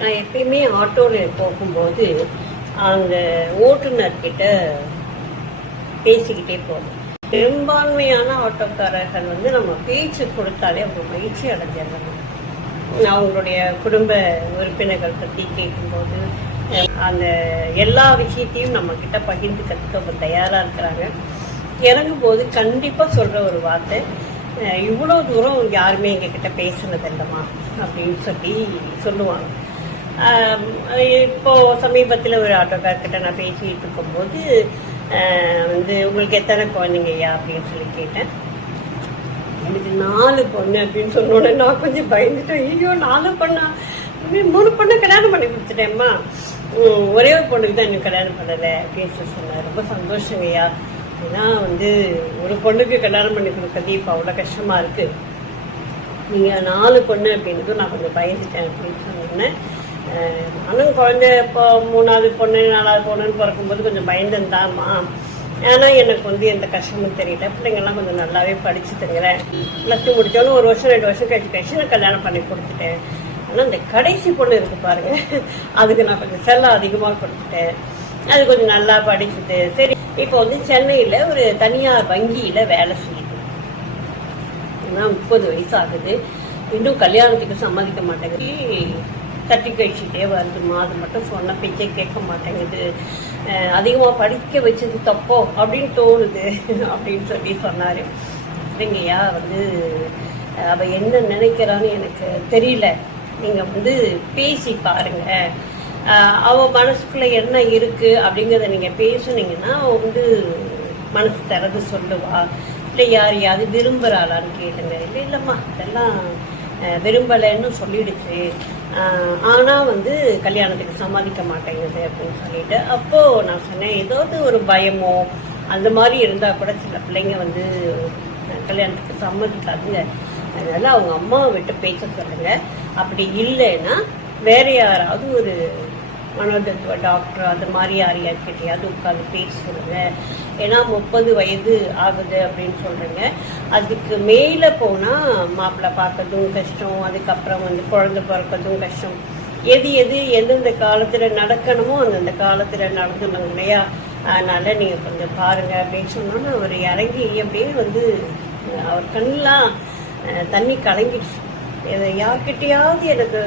நான் எப்பயுமே ஆட்டோவில் போகும்போது அந்த ஓட்டுநர்கிட்ட பேசிக்கிட்டே போகும் பெரும்பான்மையான ஆட்டோக்காரர்கள் வந்து நம்ம பேச்சு கொடுத்தாலே அவங்க மகிழ்ச்சி அடைஞ்சிடறாங்க. அவங்களுடைய குடும்ப உறுப்பினர்கள் பற்றி கேட்கும்போது அந்த எல்லா விஷயத்தையும் நம்ம கிட்ட பகிர்ந்துக்கிறதுக்கு அவங்க தயாராக இருக்கிறாங்க. இறங்கும்போது கண்டிப்பாக சொல்கிற ஒரு வார்த்தை இவ்வளோ தூரம் யாருமே எங்ககிட்ட பேசுனதில்லம்மா அப்படின்னு சொல்லி சொல்லுவாங்க. இப்போது சமீபத்தில் ஒரு ஆட்டோக்கார்கிட்ட நான் பேசிகிட்டு இருக்கும்போது வந்து உங்களுக்கு எத்தனை குழந்தைங்கய்யா அப்படின்னு சொல்லி கேட்டேன். எனக்கு நாலு பொண்ணு அப்படின்னு சொன்னோட நான் கொஞ்சம் பயந்துட்டேன். ஐயோ நாலு பொண்ணா? மூணு பொண்ணை கல்யாணம் பண்ணி கொடுத்துட்டேம்மா. ஒரே ஒரு பொண்ணுக்கு தான் இன்னும் கல்யாணம் பண்ணலை அப்படின்னு சொல்லி சொன்னேன் ரொம்ப சந்தோஷங்கய்யா. ஏன்னா வந்து ஒரு பொண்ணுக்கு கல்யாணம் பண்ணி கொடுக்கறது இப்போ அவ்வளோ கஷ்டமாக இருக்குது நீங்கள் நாலு பொண்ணு அப்படின்றதும் நான் கொஞ்சம் பயந்துட்டேன் அப்படின்னு சொன்னேன் ஆனால் குழந்தை இப்போ மூணாவது பொண்ணு நாலாவது பொண்ணுன்னு பிறக்கும்போது கொஞ்சம் பயந்துருந்தாம்மா ஆனால் எனக்கு வந்து எந்த கஷ்டமும் தெரியல. பிள்ளைங்கள்லாம் கொஞ்சம் நல்லாவே படித்து தருகிறேன் ப்ளஸ் டூ முடித்தோன்னு ஒரு வருஷம் ரெண்டு வருஷம் கழிச்சு கழிச்சு நான் கல்யாணம் பண்ணி கொடுத்துட்டேன். ஆனால் இந்த கடைசி பொண்ணு இருக்கு பாருங்க. அதுக்கு நான் கொஞ்சம் செல்லம் அதிகமாக கொடுத்துட்டேன். அது கொஞ்சம் நல்லா படிச்சுது. சரி இப்போ வந்து சென்னையில் ஒரு தனியார் வங்கியில் வேலை செய்யுது. ஆனால் முப்பது வயசு ஆகுது. இன்னும் கல்யாணத்துக்கு சம்மதிக்க மாட்டேங்குது. தட்டி கழிச்சுட்டே வருதுமா அது மட்டும் சொன்ன பேச்சே கேட்க மாட்டேங்குது அதிகமாக படிக்க வச்சது தப்போ அப்படின்னு தோணுது அப்படின்னு சொல்லி சொன்னார். இல்லைங்கய்யா வந்து அவள் என்ன நினைக்கிறான்னு எனக்கு தெரியல. நீங்கள் வந்து பேசி பாருங்க. அவள் மனசுக்குள்ளே என்ன இருக்குது அப்படிங்கிறத நீங்கள் பேசுனீங்கன்னா அவள் வந்து மனசு திறந்து சொல்லுவா. இல்லை யார் யாரு விரும்புகிறாளான்னு கேளுங்க. இல்லை இல்லைம்மா இதெல்லாம் விரும்பலைன்னு சொல்லிடுச்சு. ஆனால் வந்து கல்யாணத்துக்கு சம்மதிக்க மாட்டேங்குது அப்படின்னு சொல்லிட்டு அப்போது நான் சொன்னேன் ஏதாவது ஒரு பயமோ அந்த மாதிரி இருந்தால் கூட சில பிள்ளைங்க வந்து கல்யாணத்துக்கு சம்மதிக்காதுங்க. அதனால் அவங்க அம்மாவை விட்டு பேச சொல்லுங்க. அப்படி இல்லைன்னா வேற யாராவது ஒரு மனோதத்துவ டாக்டர் அது மாதிரி யார் யார்கிட்டயாவது உட்காந்து பேச ஏன்னா முப்பது வயது ஆகுது அப்படின்னு சொல்றீங்க. அதுக்கு மேலே போனால் மாப்பிள்ளை பார்க்கறதும் கஷ்டம். அதுக்கப்புறம் வந்து குழந்தை பிறக்கிறதும் கஷ்டம். எது எது எந்தெந்த காலத்தில் நடக்கணுமோ அந்தந்த காலத்தில் நடந்துடணும் இல்லையா? அதனால நீங்கள் கொஞ்சம் பாருங்க அப்படின்னு சொன்னோன்னு அவர் இறங்கி அப்படியே வந்து அவர் கண்ணெலாம் தண்ணி கலங்கிடுச்சு. இதை எனக்கு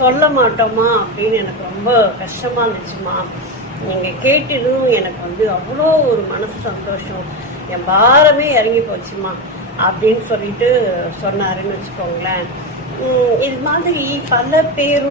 சொல்ல மாட்டோமா அப்படின்னு எனக்கு ரொம்ப கஷ்டமா இருந்துச்சுமா. நீங்க கேட்டதும் எனக்கு வந்து அவ்வளோ ஒரு மனசு சந்தோஷம். என் பாரமே இறங்கி போச்சுமா அப்படின்னு சொல்லிட்டு சொன்னாருன்னு வச்சுக்கோங்களேன். இது மாதிரி பல பேரும்